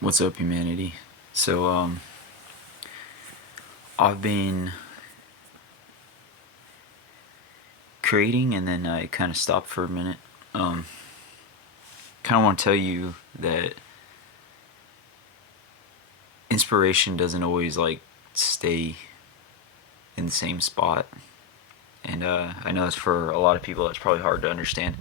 What's up, humanity? I've been creating and then I kind of stopped for a minute. Um, kind of want to tell you that inspiration doesn't always like stay in the same spot, and I know that's for a lot of people that's probably hard to understand.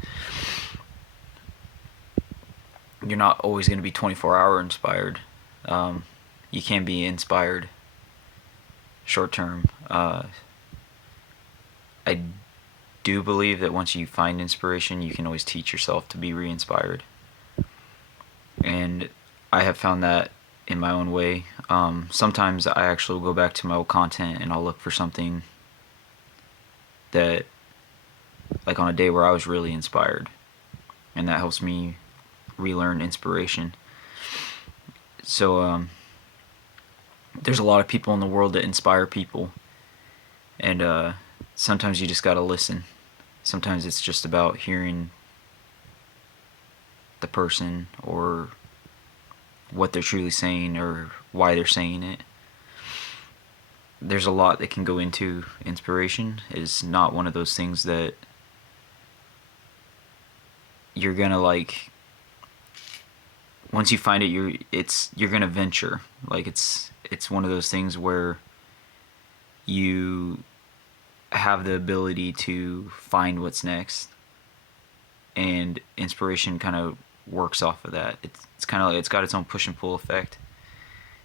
You're not always going to be 24-hour inspired. Um, you can be inspired short term. I do believe that once you find inspiration, you can always teach yourself to be re-inspired. And I have found that in my own way. Sometimes I actually will go back to my old content and I'll look for something that, like on a day where I was really inspired, and that helps me relearn inspiration. So there's a lot of people in the world that inspire people, and sometimes you just gotta listen. Sometimes it's just about hearing the person or what they're truly saying or why they're saying it. There's a lot that can go into inspiration. It is not one of those things that you're gonna like once you find it you're gonna venture. Like it's one of those things where you have the ability to find what's next, and inspiration kind of works off of that. It's kind of, it's got its own push and pull effect.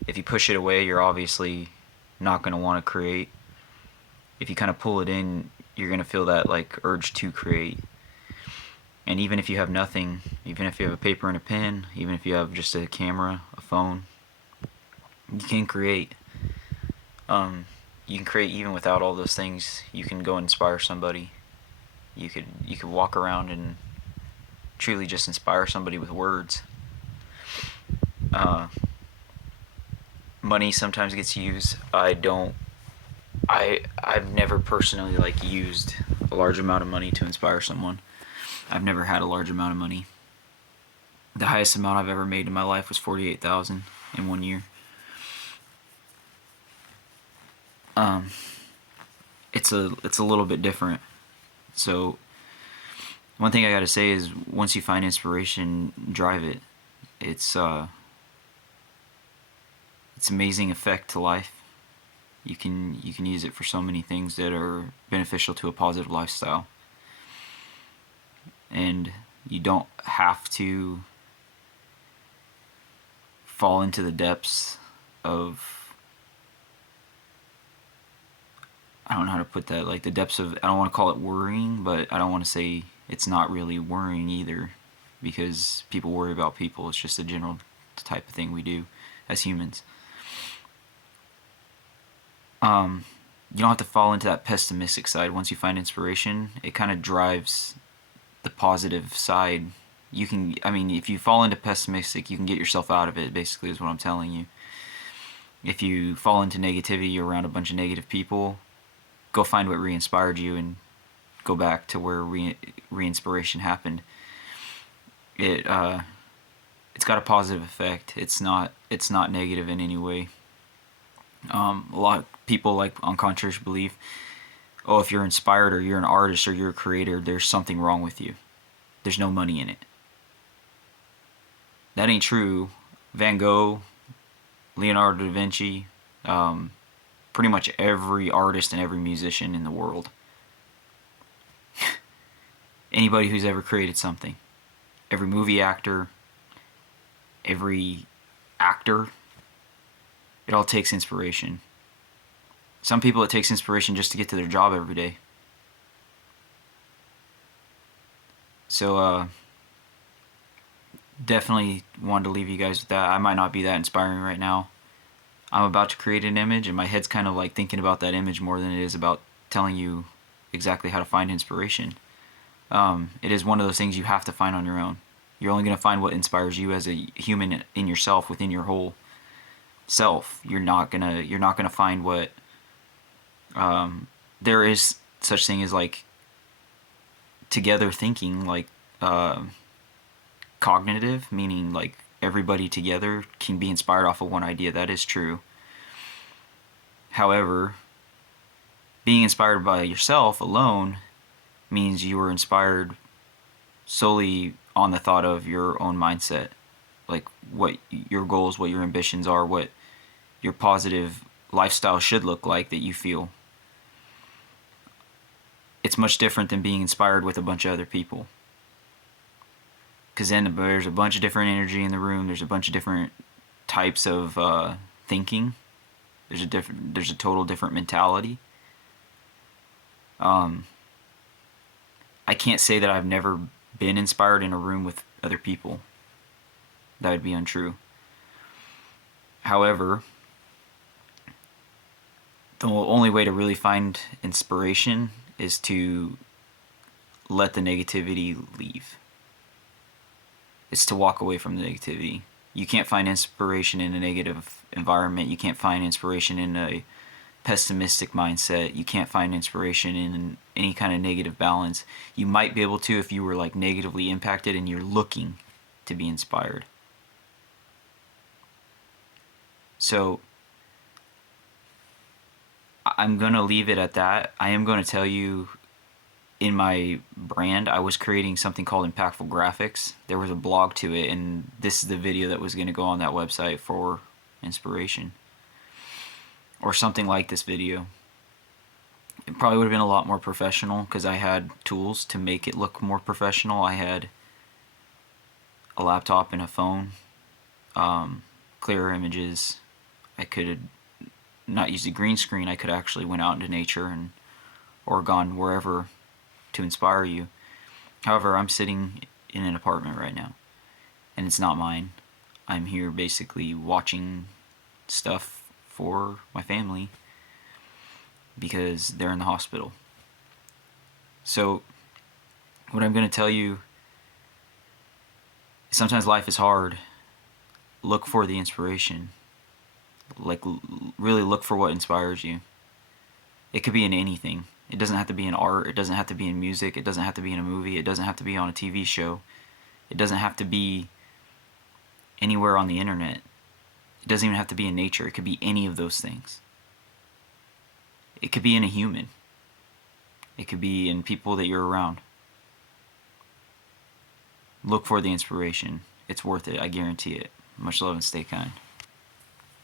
If you push it away, you're obviously not going to want to create. If you kind of pull it in, you're going to feel that like urge to create. And even if you have nothing, even if you have a paper and a pen, even if you have just a camera, a phone, you can create. You can create even without all those things. You can go inspire somebody. You could walk around and truly just inspire somebody with words. Uh, Money sometimes gets used. I don't. I've never personally like used a large amount of money to inspire someone. I've never had a large amount of money. The highest amount I've ever made in my life was 48,000 in 1 year. Um, it's a little bit different. So one thing I gotta say is once you find inspiration, drive it. It's it's amazing effect to life. You can use it for so many things that are beneficial to a positive lifestyle, and you don't have to fall into the depths of, I don't know how to put that, like the depths of, I don't want to call it worrying, but I don't want to say it's not really worrying either, because people worry about people. It's just a general type of thing we do as humans. You don't have to fall into that pessimistic side. Once you find inspiration, it kind of drives the positive side. You can, I mean, if you fall into pessimistic, you can get yourself out of it, basically, is what I'm telling you. If you fall into negativity, you're around a bunch of negative people, go find what re-inspired you and go back to where re-inspiration happened. It it's got a positive effect. It's not negative in any way. A lot of people like unconscious belief, oh, if you're inspired or you're an artist or you're a creator, there's something wrong with you. There's no money in it. That ain't true. Van Gogh, Leonardo da Vinci, pretty much every artist and every musician in the world, anybody who's ever created something, every movie actor, every actor, it all takes inspiration. Some people, it takes inspiration just to get to their job every day. So definitely wanted to leave you guys with that. I might not be that inspiring right now. I'm about to create an image, and my head's kind of like thinking about that image more than it is about telling you exactly how to find inspiration. It is one of those things you have to find on your own. You're only going to find what inspires you as a human in yourself, within your whole self. You're not gonna find what, there is such thing as like together thinking, like cognitive, meaning like everybody together can be inspired off of one idea. That is true. However, being inspired by yourself alone means you were inspired solely on the thought of your own mindset, like what your goals, what your ambitions are, what your positive lifestyle should look like that you feel. It's much different than being inspired with a bunch of other people, because then there's a bunch of different energy in the room. There's a bunch of different types of thinking. There's a total different mentality. I can't say that I've never been inspired in a room with other people. That would be untrue. However, the only way to really find inspiration is to let the negativity leave. It's to walk away from the negativity. You can't find inspiration in a negative environment. You can't find inspiration in a pessimistic mindset. You can't find inspiration in any kind of negative balance. You might be able to if you were like negatively impacted and you're looking to be inspired. So I'm going to leave it at that. I am going to tell you, in my brand, I was creating something called Impactful Graphics. There was a blog to it, and this is the video that was going to go on that website for inspiration. Or something like this video. It probably would have been a lot more professional because I had tools to make it look more professional. I had a laptop and a phone, clearer images. I could not use the green screen. I could actually went out into nature or gone wherever to inspire you. However, I'm sitting in an apartment right now, and it's not mine. I'm here basically watching stuff for my family because they're in the hospital. So what I'm going to tell you, sometimes life is hard. Look for the inspiration. Like, really look for what inspires you. It could be in anything. It doesn't have to be in art. It doesn't have to be in music. It doesn't have to be in a movie. It doesn't have to be on a TV show. It doesn't have to be anywhere on the internet. It doesn't even have to be in nature. It could be any of those things. It could be in a human. It could be in people that you're around. Look for the inspiration. It's worth it. I guarantee it. Much love and stay kind.